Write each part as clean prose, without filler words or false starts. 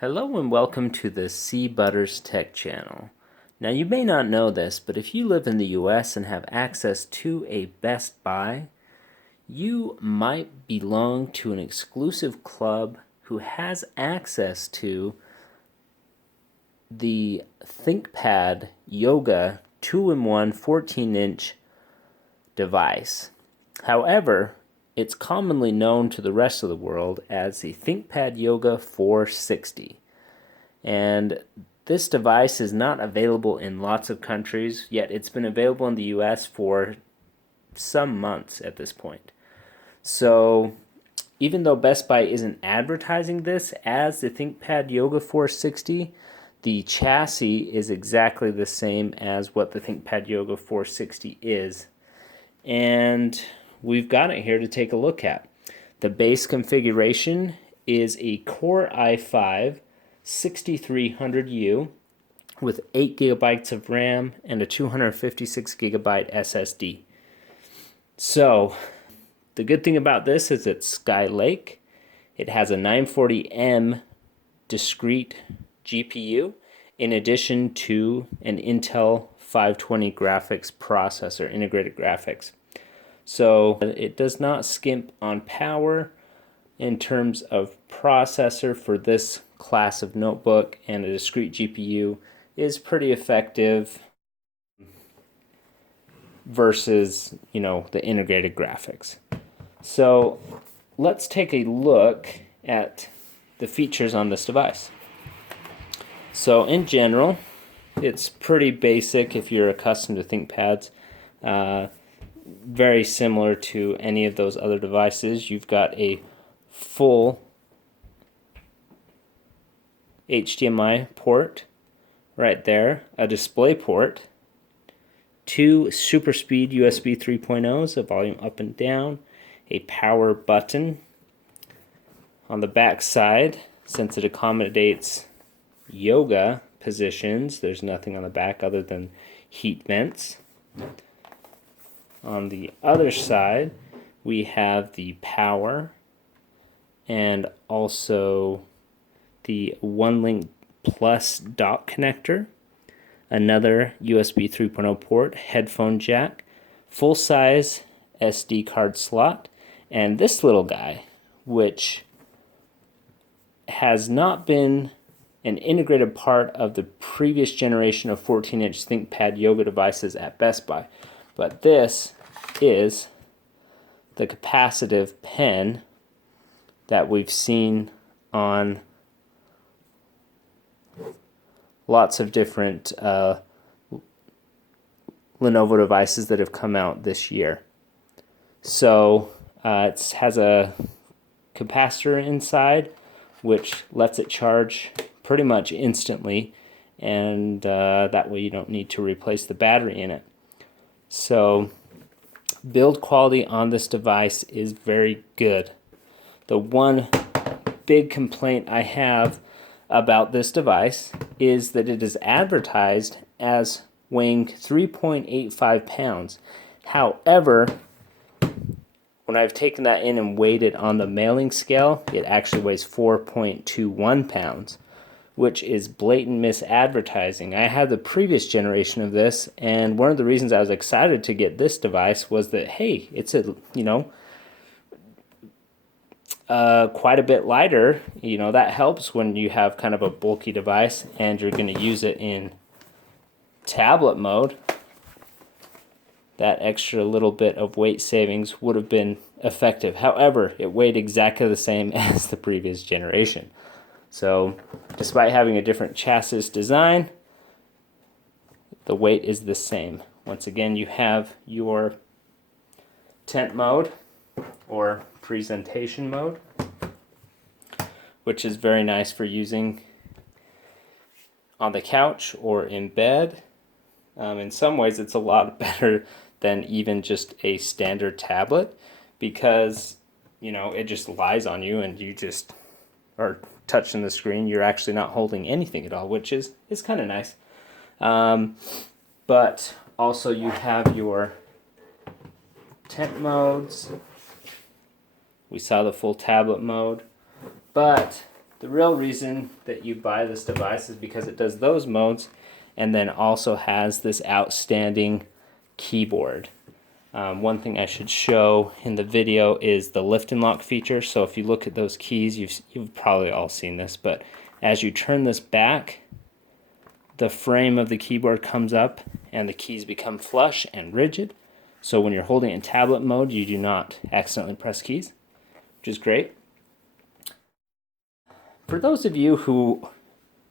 Hello and welcome to the C Butters Tech channel. Now you may not know this, but if you live in the US and have access to a Best Buy, you might belong to an exclusive club who has access to the Thinkpad Yoga 2-in-1 14-inch device. However, it's commonly known to the rest of the world as the Thinkpad Yoga 460. And this device is not available in lots of countries, yet it's been available in the US for some months at this point. So even though Best Buy isn't advertising this as the Thinkpad Yoga 460, the chassis is exactly the same as what the Thinkpad Yoga 460 is. And we've got it here to take a look at. The base configuration is a Core i5 6300U with 8 gigabytes of RAM and a 256 gigabyte SSD. So the good thing about this is it's skylake. It has a 940M discrete GPU in addition to an Intel 520 graphics processor, integrated graphics. So it does not skimp on power in terms of processor for this class of notebook, and a discrete GPU is pretty effective versus, the integrated graphics. So let's take a look at the features on this device. So in general, it's pretty basic if you're accustomed to ThinkPads. Very similar to any of those other devices. You've got a full HDMI port right there, a Displayport, two super speed USB 3.0s, a volume up and down, a power button. On the back side, since it accommodates yoga positions, there's nothing on the back other than heat vents. On the other side, we have the power and also the OneLink Plus dock connector, another USB 3.0 port, headphone jack, full-size SD card slot, and this little guy, which has not been an integrated part of the previous generation of 14-inch ThinkPad Yoga devices at Best Buy. But this is the capacitive pen that we've seen on lots of different Lenovo devices that have come out this year. So it has a capacitor inside, which lets it charge pretty much instantly, and that way you don't need to replace the battery in it. So build quality on this device is very good. The one big complaint I have about this device is that it is advertised as weighing 3.85 pounds. However, when I've taken that in and weighed it on the mailing scale, it actually weighs 4.21 pounds, which is blatant misadvertising. I had the previous generation of this, and one of the reasons I was excited to get this device was that, hey, it's quite a bit lighter. That helps when you have kind of a bulky device and you're going to use it in tablet mode. That extra little bit of weight savings would have been effective. However, it weighed exactly the same as the previous generation. So despite having a different chassis design, the weight is the same. Once again, you have your tent mode or presentation mode, which is very nice for using on the couch or in bed. In some ways, it's a lot better than even just a standard tablet, because it just lies on you and you just are touching the screen. You're actually not holding anything at all, which is kind of nice. But also you have your tent modes. We saw the full tablet mode, but the real reason that you buy this device is because it does those modes and then also has this outstanding keyboard. One thing I should show in the video is the lift and lock feature. So if you look at those keys, you've probably all seen this, but as you turn this back, the frame of the keyboard comes up and the keys become flush and rigid. So when you're holding it in tablet mode, you do not accidentally press keys, which is great. For those of you who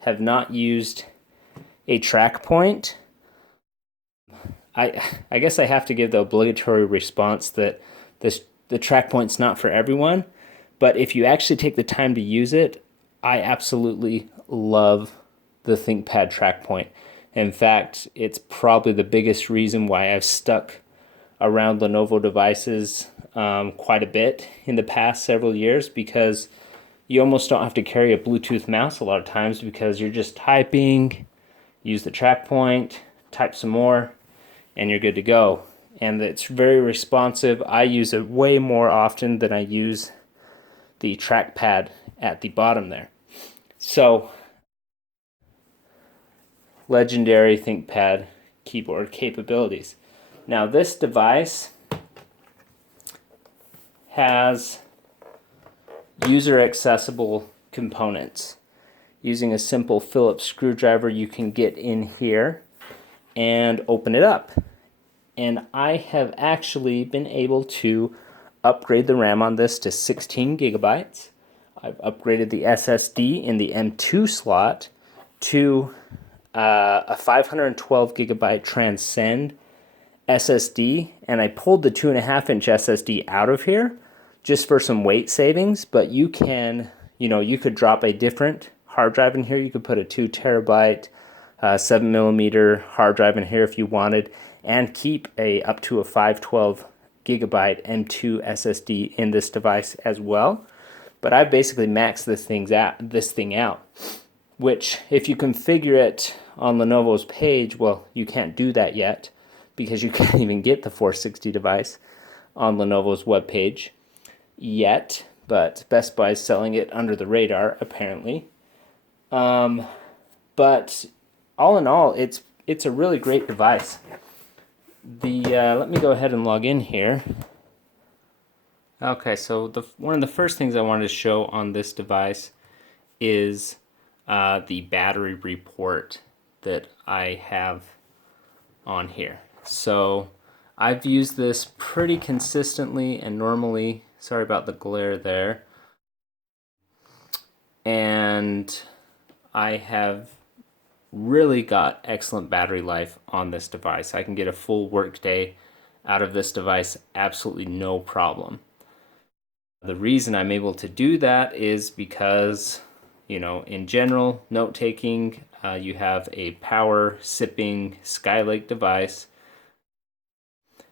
have not used a trackpoint, I guess I have to give the obligatory response that the trackpoint's not for everyone, but if you actually take the time to use it, I absolutely love the Thinkpad trackpoint. In fact, it's probably the biggest reason why I've stuck around Lenovo devices quite a bit in the past several years, because you almost don't have to carry a Bluetooth mouse a lot of times because you're just typing, use the trackpoint, type some more, and you're good to go. And it's very responsive. I use it way more often than I use the trackpad at the bottom there. So, legendary Thinkpad keyboard capabilities. Now this device has user accessible components. Using a simple Phillips screwdriver, you can get in here and open it up. And I have actually been able to upgrade the RAM on this to 16 gigabytes. I've upgraded the SSD in the M.2 slot to a 512 gigabyte Transcend SSD, and I pulled the 2.5-inch SSD out of here just for some weight savings. But you can, you could drop a different hard drive in here. You could put a 2 terabyte 7mm hard drive in here if you wanted, and keep up to a 512 gigabyte M.2 SSD in this device as well. But I've basically maxed this thing out, which if you configure it on Lenovo's page, well, you can't do that yet because you can't even get the 460 device on Lenovo's webpage yet, but Best Buy is selling it under the radar apparently. But all in all, it's a really great device. Let me go ahead and log in here. Okay, so one of the first things I wanted to show on this device is the battery report that I have on here. So I've used this pretty consistently and normally. Sorry about the glare there. And I have really got excellent battery life on this device. I can get a full work day out of this device absolutely no problem. The reason I'm able to do that is because, in general, note-taking, you have a power-sipping Skylake device,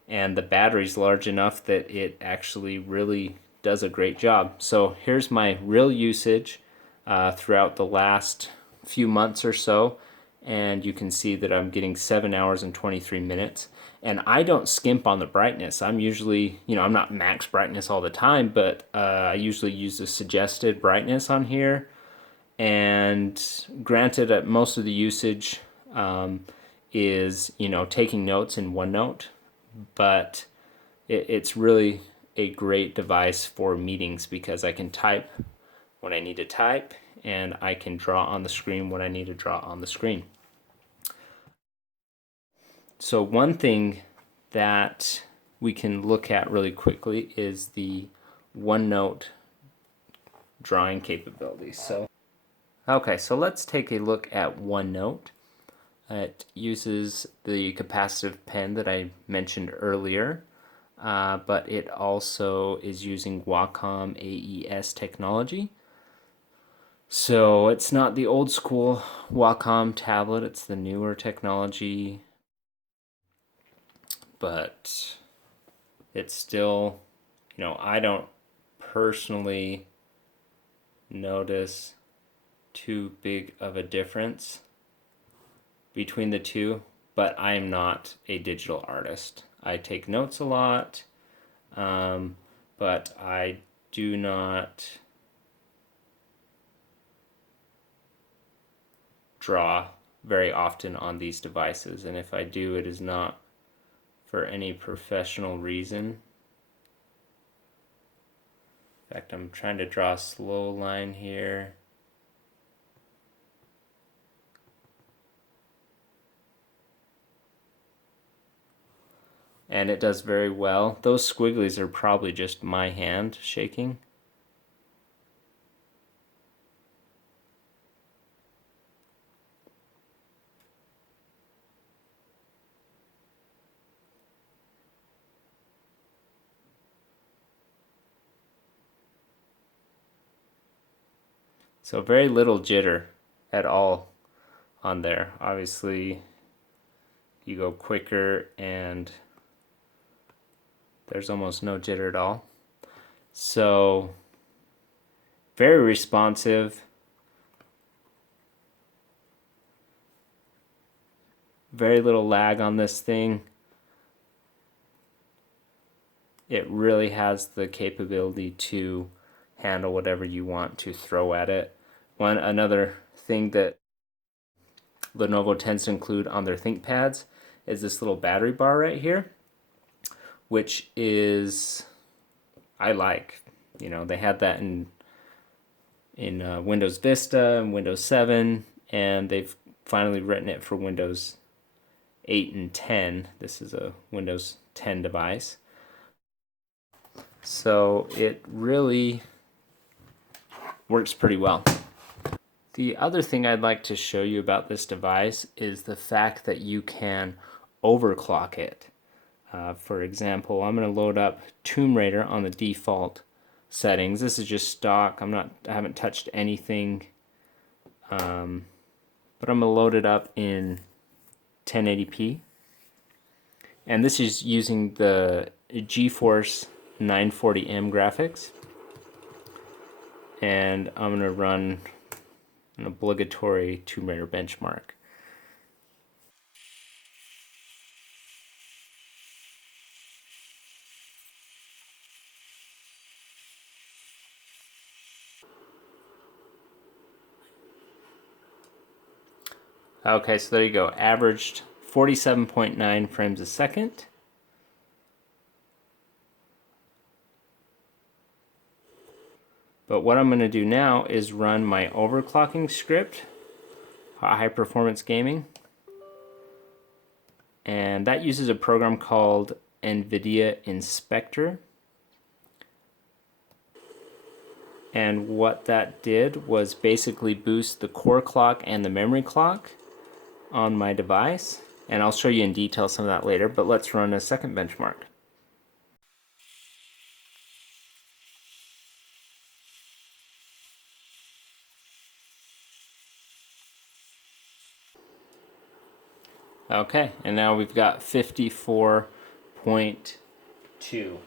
and the battery's large enough that it actually really does a great job. So here's my real usage throughout the last few months or so, and you can see that I'm getting 7 hours and 23 minutes. And I don't skimp on the brightness. I'm usually, I'm not max brightness all the time, but I usually use the suggested brightness on here. And granted, most of the usage is, taking notes in OneNote, but it's really a great device for meetings because I can type when I need to type, and I can draw on the screen when I need to draw on the screen. So one thing that we can look at really quickly is the OneNote drawing capabilities. Okay, so let's take a look at OneNote. It uses the capacitive pen that I mentioned earlier, but it also is using Wacom AES technology. So it's not the old school Wacom tablet, it's the newer technology, but it's still, I don't personally notice too big of a difference between the two, but I'm not a digital artist. I take notes a lot, but I do not draw very often on these devices, and if I do, it is not for any professional reason. In fact, I'm trying to draw a slow line here. And it does very well. Those squigglies are probably just my hand shaking. So very little jitter at all on there. Obviously, you go quicker and there's almost no jitter at all. So very responsive. Very little lag on this thing. It really has the capability to handle whatever you want to throw at it. Another thing that Lenovo tends to include on their ThinkPads is this little battery bar right here, which is, I like. You know, they had that in Windows Vista and Windows 7, and they've finally written it for Windows 8 and 10. This is a Windows 10 device. So it really works pretty well. The other thing I'd like to show you about this device is the fact that you can overclock it. For example, I'm going to load up Tomb Raider on the default settings. This is just stock. I haven't touched anything, but I'm going to load it up in 1080p. And this is using the GeForce 940M graphics. And I'm going to run an obligatory Tomb Raider benchmark. Okay, so there you go. Averaged 47.9 frames a second. But what I'm going to do now is run my overclocking script, high performance gaming. And that uses a program called NVIDIA Inspector. And what that did was basically boost the core clock and the memory clock on my device. And I'll show you in detail some of that later, but let's run a second benchmark. Okay, and now we've got 54.2.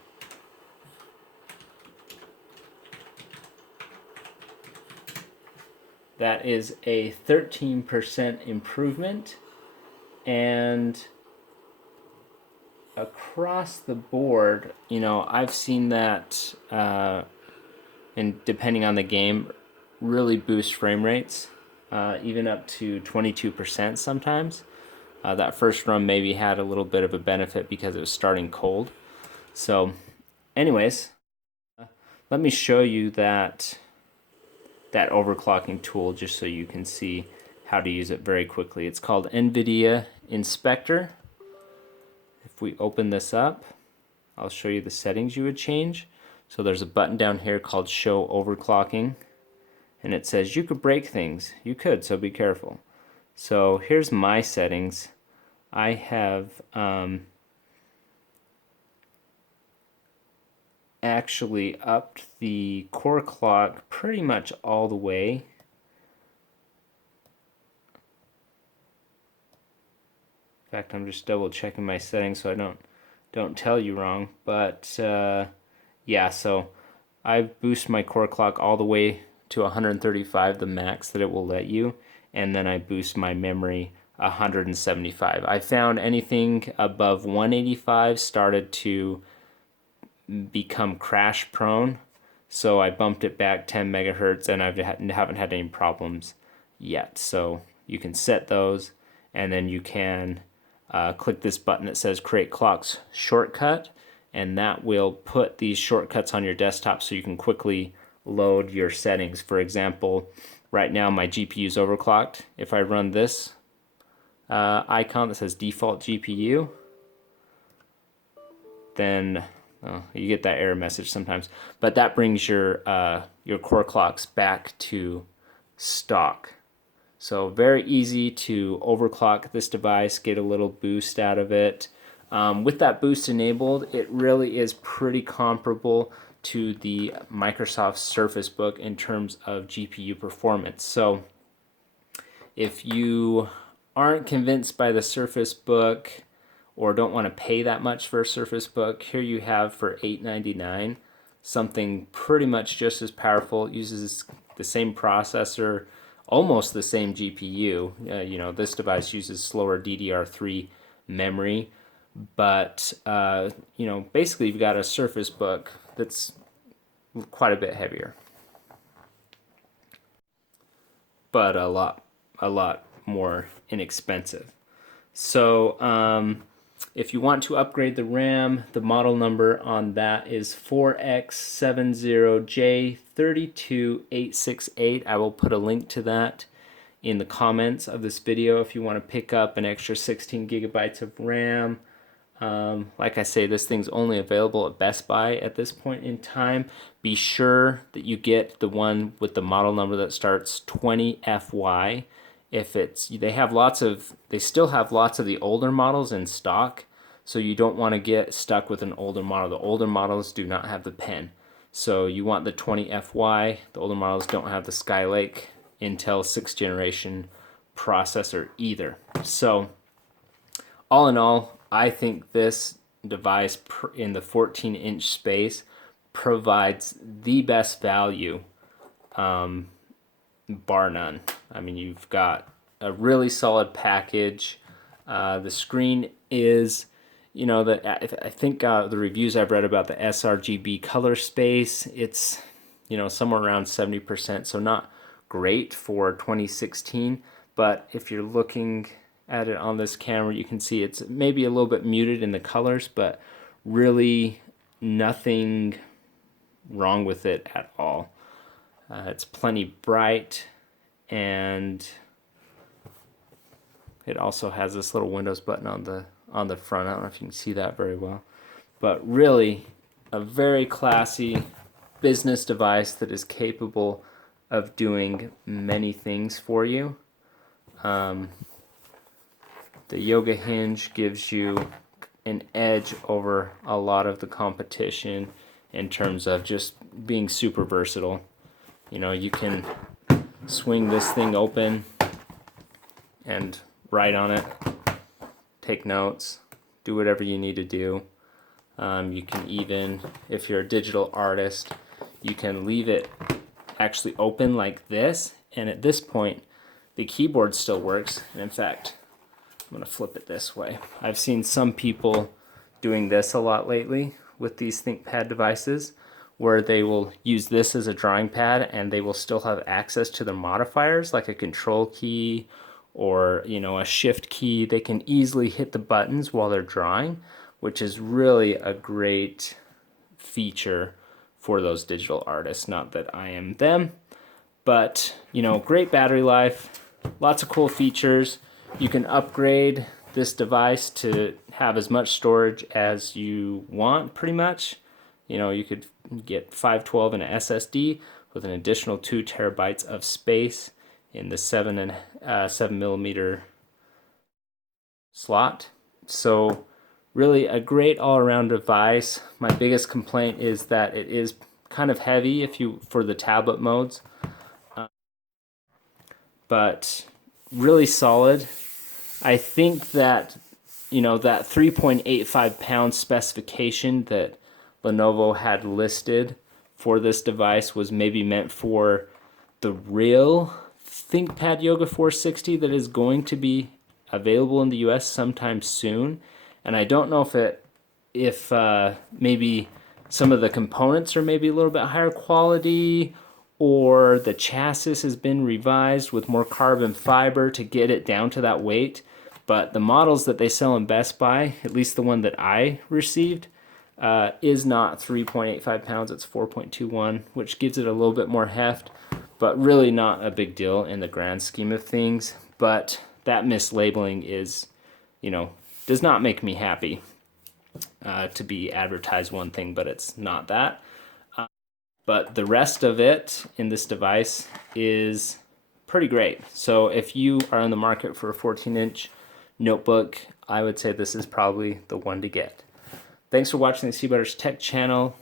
That is a 13% improvement, and across the board, you know, I've seen that, and depending on the game, really boost frame rates, even up to 22% sometimes. That first run maybe had a little bit of a benefit because it was starting cold. So anyways, let me show you that overclocking tool just so you can see how to use it very quickly. It's called NVIDIA Inspector. If we open this up, I'll show you the settings you would change. So there's a button down here called Show Overclocking, and it says you could break things. You could, so be careful. So here's my settings. I have actually upped the core clock pretty much all the way. In fact, I'm just double checking my settings so I don't tell you wrong. But yeah, so I boost my core clock all the way to 135, the max that it will let you, and then I boost my memory 175. I found anything above 185 started to become crash prone, so I bumped it back 10 megahertz, and I haven't had any problems yet. So You can set those, and then you can click this button that says Create Clocks Shortcut, and that will put these shortcuts on your desktop so you can quickly load your settings. For example, right now my GPU is overclocked. If I run this icon that says Default GPU, then you get that error message sometimes, but that brings your core clocks back to stock. So very easy to overclock this device, get a little boost out of it. With that boost enabled, it really is pretty comparable to the Microsoft Surface Book in terms of GPU performance. So if you aren't convinced by the Surface Book or don't want to pay that much for a Surface Book, here you have for $8.99 something pretty much just as powerful. It uses the same processor, almost the same GPU. You know, this device uses slower DDR3 memory, but you know, basically you've got a Surface Book that's quite a bit heavier, but a lot more inexpensive. So if you want to upgrade the RAM, the model number on that is 4X70J32868. I will put a link to that in the comments of this video if you want to pick up an extra 16 gigabytes of RAM. Like I say, this thing's only available at Best Buy at this point in time. Be sure that you get the one with the model number that starts 20FY. If it's, they still have lots of the older models in stock, so you don't want to get stuck with an older model. The older models do not have the pen, so you want the 20FY. The older models don't have the Skylake Intel 6th generation processor either. So all in all, I think this device in the 14-inch space provides the best value, bar none. I mean, you've got a really solid package. The screen is, you know, I think the reviews I've read about the sRGB color space, it's, you know, somewhere around 70%, so not great for 2016. But if you're looking at it on this camera, you can see it's maybe a little bit muted in the colors, but really nothing wrong with it at all. It's plenty bright, and it also has this little Windows button on the front. I don't know if you can see that very well, but really a very classy business device that is capable of doing many things for you. The Yoga hinge gives you an edge over a lot of the competition in terms of just being super versatile. You know, you can swing this thing open and write on it, take notes, do whatever you need to do. You can even, if you're a digital artist, you can leave it actually open like this, and at this point the keyboard still works. And in fact, I'm going to flip it this way. I've seen some people doing this a lot lately with these Thinkpad devices, where they will use this as a drawing pad and they will still have access to the modifiers like a control key or, you know, a shift key. They can easily hit the buttons while they're drawing, which is really a great feature for those digital artists. Not that I am them, but, you know, great battery life, lots of cool features. You can upgrade this device to have as much storage as you want, pretty much. You know, you could get 512 and an SSD with an additional 2 terabytes of space in the 7mm slot. So really a great all-around device. My biggest complaint is that it is kind of heavy for the tablet modes, but really solid. I think that, you know, that 3.85 pound specification that Lenovo had listed for this device was maybe meant for the real ThinkPad Yoga 460 that is going to be available in the US sometime soon. And I don't know if maybe some of the components are maybe a little bit higher quality, or the chassis has been revised with more carbon fiber to get it down to that weight. But the models that they sell in Best Buy, at least the one that I received, is not 3.85 pounds, it's 4.21, which gives it a little bit more heft, but really not a big deal in the grand scheme of things. But that mislabeling is, you know, does not make me happy to be advertised one thing, but it's not that. But the rest of it in this device is pretty great. So if you are in the market for a 14-inch notebook, I would say this is probably the one to get. Thanks for watching the Seabutters Tech channel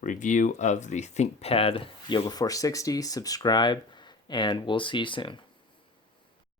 review of the Thinkpad Yoga 460. Subscribe, and we'll see you soon.